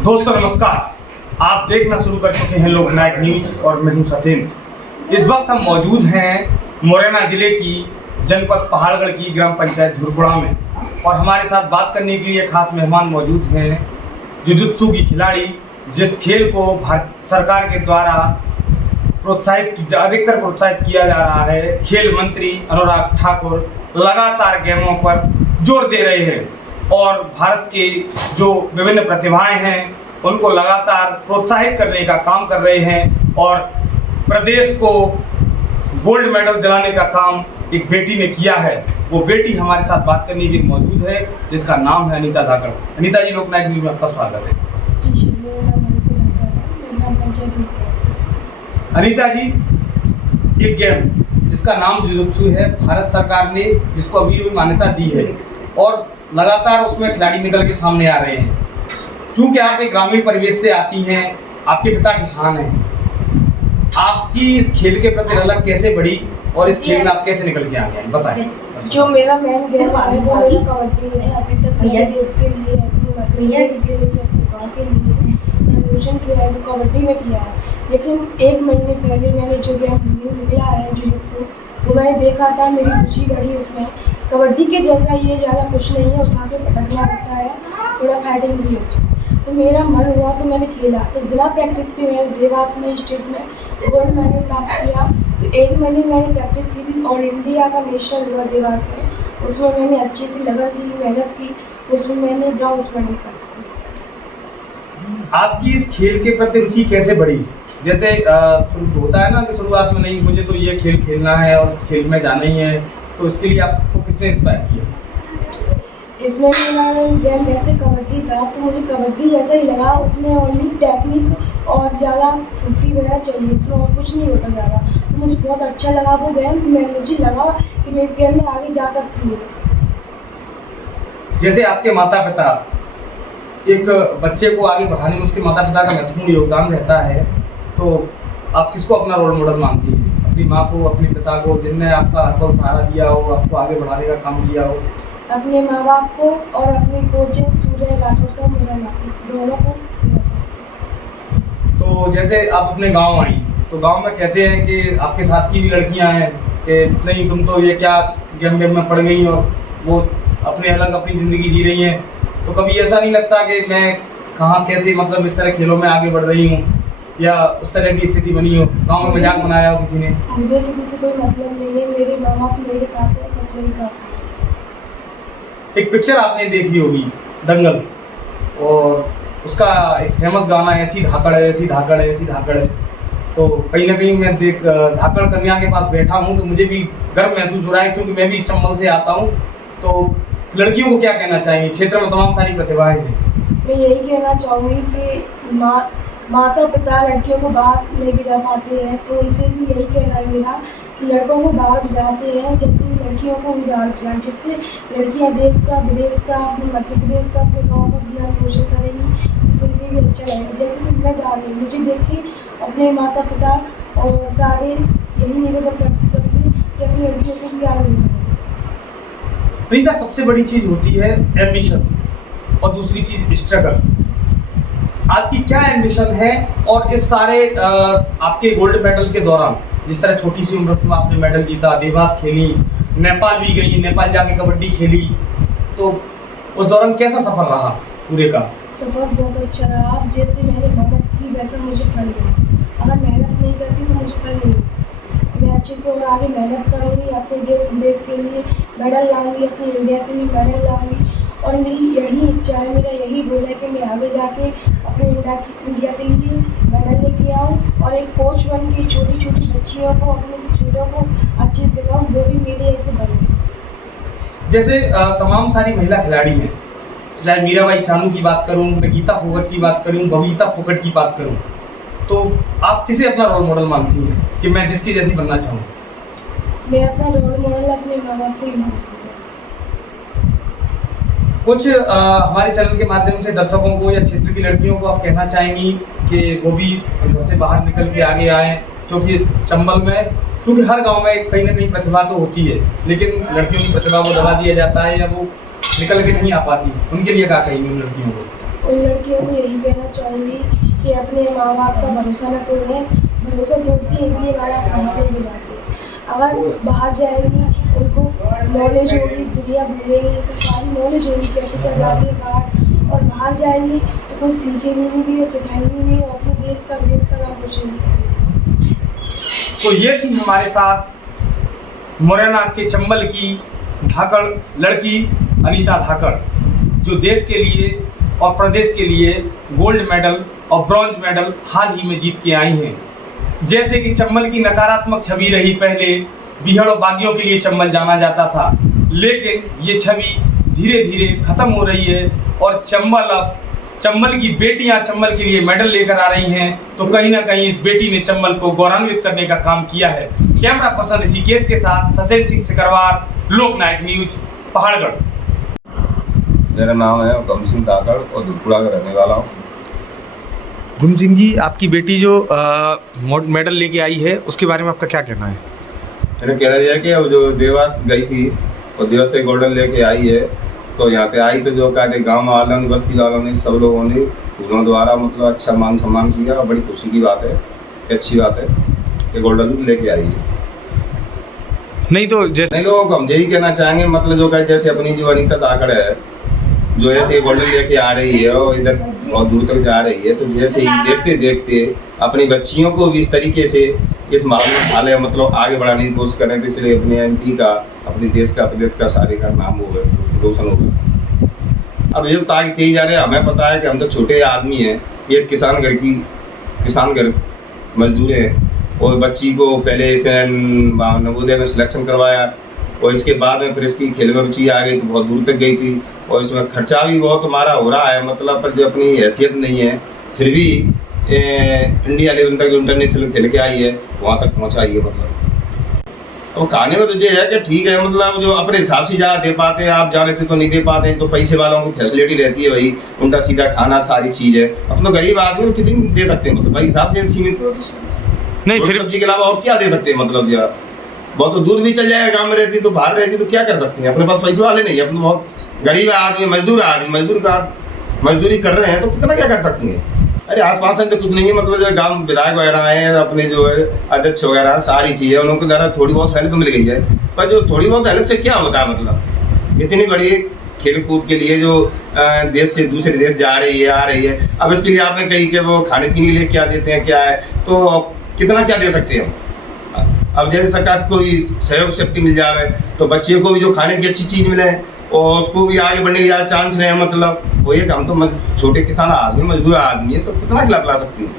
दोस्तों नमस्कार, आप देखना शुरू कर चुके हैं लोकनायक न्यूज और मैं हूं सत्येंद्र। इस वक्त हम मौजूद हैं मुरैना जिले की जनपद पहाड़गढ़ की ग्राम पंचायत धुरपुड़ा में और हमारे साथ बात करने के लिए खास मेहमान मौजूद हैं जुजुत्सु की खिलाड़ी, जिस खेल को भारत सरकार के द्वारा अधिकतर प्रोत्साहित किया जा रहा है। खेल मंत्री अनुराग ठाकुर लगातार गेमों पर जोर दे रहे हैं और भारत के जो विभिन्न प्रतिभाएं हैं उनको लगातार प्रोत्साहित करने का काम कर रहे हैं और प्रदेश को गोल्ड मेडल दिलाने का काम एक बेटी ने किया है। वो बेटी हमारे साथ बात करने के लिए मौजूद है, जिसका नाम है अनीता धाकड़। अनीता जी, लोकनायक न्यूज में आपका स्वागत है। जी, मेरा नाम अनीता धाकड़ है, मैं ग्राम पंचायत धुरपुड़ा से। अनीता जी, एक गेम जिसका नाम जुजुत्सु है, भारत सरकार ने जिसको अभी मान्यता दी है और लगातार उसमें खिलाड़ी निकल के सामने आ रहे हैं। चूंकि आप एक ग्रामीण परिवेश से आती हैं, आपके पिता किसान हैं, आपकी इस खेल के प्रति अलग कैसे बढ़ी और इस खेल में आप कैसे निकल के आ गए, बताएं। जो मेरा मेन गेम है वो मेरी कबड्डी है। अभी तक मैंने देश के लिए, अपने मध्य प्रदेश के लिए, अपने गाँव के लिए नेशन किया है, वो कबड्डी में किया है। लेकिन एक महीने पहले मैंने जो गेम न्यू निकला है जुजुत्सु, वो मैंने देखा था, मेरी रुचि बढ़ी उसमें। कबड्डी के जैसा ये ज़्यादा कुछ नहीं है, उठा के पटकना होता है, थोड़ा फाइटिंग भी है उसमें। तो मेरा मन हुआ तो मैंने खेला, तो बिना प्रैक्टिस के मैंने देवास में स्टेट में गोल्ड मेडल प्राप्त किया। तो एक महीने मैंने प्रैक्टिस की थी और इंडिया का नेशनल हुआ देवास में, उसमें मैंने अच्छी सी लगन की, मेहनत की, तो उसमें मैंने ब्राउन्ज मेडल प्राप्त किया। आपकी इस खेल के प्रति रुचि कैसे बढ़ी? जैसे होता है ना कि शुरुआत में नहीं, मुझे तो ये खेल खेलना है और खेल में जाना ही है, तो इसके लिए आपको किसने इंस्पायर किया? इसमें मेरा गेम वैसे कबड्डी था, तो मुझे कबड्डी जैसा ही लगा। उसमें ओनली टेक्निक और ज़्यादा फुर्ती वगैरह चाहिए, इसमें और कुछ नहीं होता ज़्यादा। तो मुझे बहुत अच्छा लगा वो गेम, मुझे लगा कि मैं इस गेम में आगे जा सकती हूँ। जैसे आपके माता पिता, एक बच्चे को आगे बढ़ाने में उसके माता पिता का महत्वपूर्ण योगदान रहता है, तो आप किसको अपना रोल मॉडल मानती हैं? अपनी माँ को, अपने पिता को, जिनने आपका हर पल सहारा दिया हो, आपको आगे बढ़ाने का काम किया हो? अपने माँ बाप को और अपने कोच सूर्य राठौर साहब मुरैना दोनों को देना चाहती हूँ। तो जैसे आप अपने गांव आई, तो गांव में कहते हैं कि आपके साथ की भी लड़कियां हैं कि नहीं, तुम तो ये क्या गेम में पड़ गई और वो अपने अलग अपनी ज़िंदगी जी रही हैं, तो कभी ऐसा नहीं लगता कि मैं कहाँ कैसे मतलब इस तरह खेलों में आगे बढ़ रही हूँ या उस तरह की स्थिति बनी हो, गांव में मजाक बनाया हो किसी ने? मुझे किसी से कोई मतलब नहीं है, मेरे माँ बाप मेरे साथ है, बस वही काम है। एक पिक्चर आपने देखी होगी, दंगल, और उसका एक फेमस गाना है, ऐसी धाकड़ है, ऐसी धाकड़ है, ऐसी धाकड़ है। तो कहीं ना कहीं मैं धाकड़ कन्या के पास बैठा हूँ तो मुझे भी गर्व महसूस हो रहा है, क्योंकि मैं भी इस चंबल से आता हूँ। तो लड़कियों को क्या कहना चाहेंगे? क्षेत्र में तमाम सारी प्रतिभाएं हैं। मैं यही कहना चाहूँगी कि माता पिता लड़कियों को बाहर नहीं भिजा पाते हैं, तो उनसे भी यही कहना है मेरा कि लड़कों को बाहर भिजाते हैं, जैसे भी लड़कियों को भी बाहर भिजाएं, जिससे लड़कियां देश का, विदेश का, अपने मध्य प्रदेश का, अपने गाँव का नाम रोशन करेंगी, तो सुन के भी अच्छा लगेगा। जैसे कि मैं जा रही हूँ, मुझे देख के अपने माता पिता और सारे यही निवेदन करती हूँ सबसे कि अपनी लड़कियों को भी आगे भिजाएं। अनीता, सबसे बड़ी चीज़ होती है एम्बिशन और दूसरी चीज़ स्ट्रगल। आपकी क्या एम्बिशन है? और इस सारे आपके गोल्ड मेडल के दौरान, जिस तरह छोटी सी उम्र में आपने मेडल जीता, देवास खेली, नेपाल भी गई, नेपाल जाके कबड्डी खेली, तो उस दौरान कैसा सफ़र रहा पूरे का? सफ़र बहुत अच्छा रहा। अब जैसे मैंने मेहनत की वैसा मुझे फल मिला। अगर मेहनत नहीं करती तो मुझे फल नहीं मिलता। मैं अच्छे से और आगे मेहनत करूँगी, अपने देश विदेश के लिए मेडल लाऊंगी, अपनी इंडिया के लिए मेडल लाऊंगी, और मेरी यही इच्छा है, मेरा यही गोल है कि मैं आगे जाके अपने इंडिया के लिए मेडल लेके आऊँ और एक कोच बन के छोटी छोटी बच्चियों को, अपने से छोटों को अच्छे से सिखाऊँ, वो भी मेरे ऐसे बने। जैसे तमाम सारी महिला खिलाड़ी हैं, चाहे मीराबाई चानू की बात करूं, मैं गीता फोगट की बात करूं, बबीता फोगट की बात करूं, तो आप किसे अपना रोल मॉडल मानती हैं कि मैं जिसकी जैसी बनना चाहूँ? मैं अपना रोल मॉडल अपने माँ बाप को ही मानती हूँ। कुछ हमारे चैनल के माध्यम से दर्शकों को या क्षेत्र की लड़कियों को आप कहना चाहेंगी कि वो भी घर से बाहर निकल के आगे आएँ, क्योंकि चंबल में, क्योंकि हर गांव में कहीं ना कहीं प्रतिभा तो होती है, लेकिन लड़कियों की प्रतिभा को दबा दिया जाता है या वो निकल के नहीं आ पाती, उनके लिए क्या कहेंगे उन लड़कियों को? उन लड़कियों को यही कहना चाहूँगी कि अपने माँ बाप का भरोसा न तोड़ें। भरोसा तोड़ती है इसलिए माँ बाप नहीं भी जाते। अगर बाहर जाएंगी, उनको नॉलेज होगी, दुनिया घूमेंगी तो सारी नॉलेज होगी कैसे क्या जाते हैं बाहर, और बाहर जाएंगी तो कुछ सीखेंगी भी और सिखाएंगी भी और अपने देश का विदेश का नाम रोशन करेंगी। तो ये थी हमारे साथ मुरैना के चंबल की धाकड़ लड़की अनीता धाकड़, जो देश के लिए और प्रदेश के लिए गोल्ड मेडल और ब्रॉन्ज मेडल हाल ही में जीत के आई हैं। जैसे कि चंबल की नकारात्मक छवि रही, पहले बीहड़ और बागियों के लिए चंबल जाना जाता था, लेकिन ये छवि धीरे धीरे खत्म हो रही है और चंबल की बेटियां चंबल के लिए मेडल लेकर आ रही हैं। तो कहीं ना कहीं इस बेटी ने चंबल को गौरवान्वित करने का काम किया है। कैमरा पर्सन ऋषिकेश के साथ सचेन सिंह सिकरवार, लोकनायक न्यूज, पहाड़गढ़। मेरा नाम है गम सिंह धाकड़ और धुरपुरा का रहने वाला हूँ। गुम सिंह जी, आपकी बेटी जो मेडल लेके आई है उसके बारे में आपका क्या कहना है? मैंने कहना यह है कि अब जो देवास गई थी और देवास से गोल्डन लेके आई है, तो यहाँ पे आई तो जो कहते गांव वालों ने, बस्ती वालों ने, सब लोगों ने उन्होंने द्वारा मतलब अच्छा मान सम्मान किया और बड़ी खुशी की बात है कि अच्छी बात है कि गोल्डन लेके आई है। नहीं तो जैसे नहीं, लोगों को हम यही कहना चाहेंगे मतलब जो कहे जैसे अपनी जो अनीता धाकड़ है जो ऐसे गोल्डन लेके आ रही है और इधर बहुत दूर तक जा रही है, तो जैसे ही देखते देखते अपनी बच्चियों को भी इस तरीके से इस मामले में ढाले मतलब आगे बढ़ाने की कोशिश करें, तो इसलिए अपने एमपी का, अपने देश का, प्रदेश का सारे का नाम हो गए, रोशन हो गए। अब ये तो ताकि तेज जा रहे हैं, हमें पता है कि हम तो छोटे आदमी हैं, ये किसान घर मजदूर हैं और बच्ची को पहले से नवोदय में सिलेक्शन करवाया और इसके बाद में फिर इसकी खेल में रुचि आ गई तो बहुत दूर तक गई थी और इसमें खर्चा भी बहुत हमारा हो रहा है मतलब, पर जो अपनी हैसियत नहीं है फिर भी इंडिया लेवल तक जो इंटरनेशनल खेल के आई है वहाँ तक पहुँचाई है मतलब। तो कहानी में तो ये है कि ठीक है मतलब जो अपने हिसाब से ज़्यादा दे पाते हैं, आप जाने थे तो नहीं दे पाते, तो पैसे वालों की फैसिलिटी रहती है भाई, उनका सीधा खाना सारी चीज़ है, अपना गरीब आदमी कितनी दे सकते हैं मतलब भाई हिसाब से सीमित नहीं, फिर सब्जी के अलावा और क्या दे सकते हैं मतलब यार, बहुत तो दूध भी चल जाएगा, गाँव में रहती तो बाहर रहती तो क्या कर सकते हैं, अपने पास पैसे वाले नहीं है, अपने बहुत गरीब आदमी, मजदूरी कर रहे हैं तो कितना क्या कर सकते हैं। अरे आसपास में तो कुछ नहीं है मतलब जो गांव विधायक वगैरह हैं, अपने जो है अध्यक्ष वगैरह सारी चीज़ें उनके द्वारा थोड़ी बहुत हेल्प मिल गई है, पर जो थोड़ी बहुत हेल्प से क्या होता है मतलब, इतनी बड़ी खेल कूद के लिए जो देश से दूसरे देश जा रही है आ रही है, अब इसके लिए आपने कही कि वो खाने पीने लिए क्या देते हैं क्या है, तो कितना क्या दे सकते हैं। अब जैसे सरकार से कोई सहयोग सेफ्टी मिल जाए तो बच्चे को भी जो खाने की अच्छी चीज़ मिले और उसको भी आगे बढ़ने की ज़्यादा चांस रहे मतलब, वो ये काम तो छोटे किसान आदमी मजदूर आदमी है तो कितना खिला सकती है।